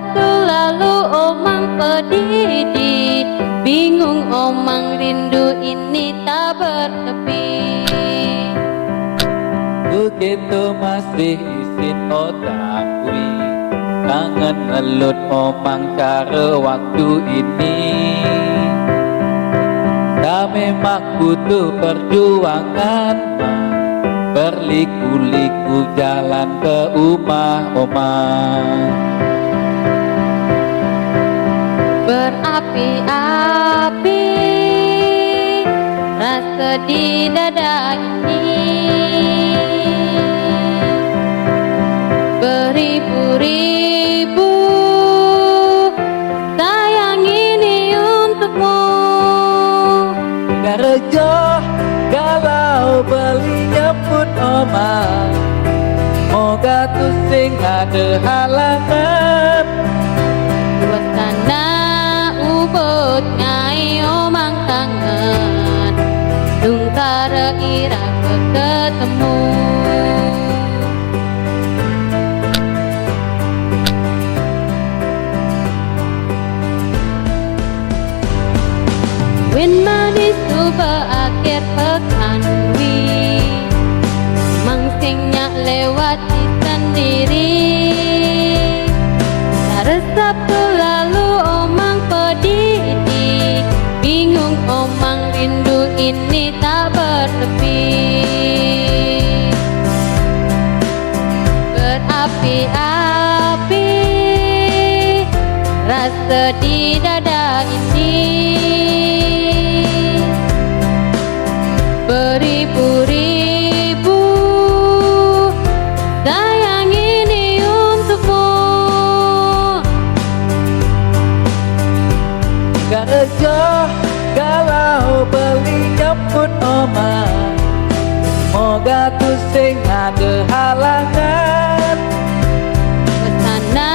Sabtu lalu omang pedih, bingung omang rindu ini tak bertepi. Begitu masih isin otak kui, kangen ngelut omang cara waktu ini. Dah memang butuh perjuangan, berliku-liku jalan ke rumah omang. Berapi-api rasa di dada ini, beribu-ribu sayang ini untukmu. Kerja galau beli nyebut omang, moga tu sing ada halangan. Suasana ubud ngai omang kangen, tungkara ira ketemu. Win manis tuba akhir pekan wi, mangsingnya lewati sendiri. Hari Sabtu lalu omang pedih, bingung omang rindu ini tak bertepi. Berapi-api rasa di dada ini, beribu-ribu sayang ini untukmu. Kerja galau beli nyebut omang, moga tu sing ada halangan. Kesana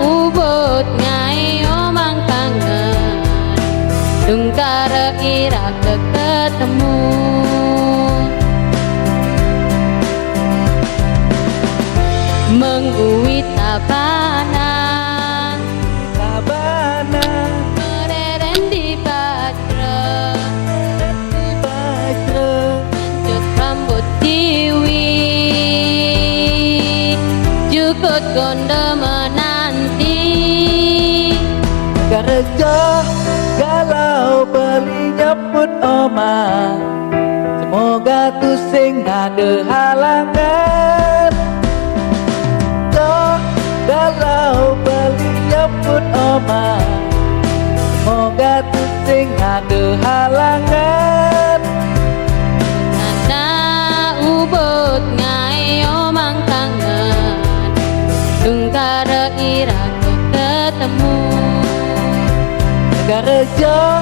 ubud ngai omang kangen, tungkara ira ketemu. Mengui tabanan, Tabanan mereren di bajra, di bajra, mencut rambut tiwi, jukut gondo menanti. kerja galau beli nyebut omang, semoga tu sing ada halangan. Galau beli nyebut omang, semoga tu sing ada halangan. Nada ubud ngai omang kangen, tungkara ira ketemu. Kerja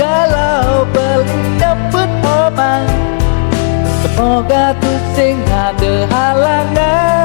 galau beli nyebut omang, semoga tu sing ada halangan.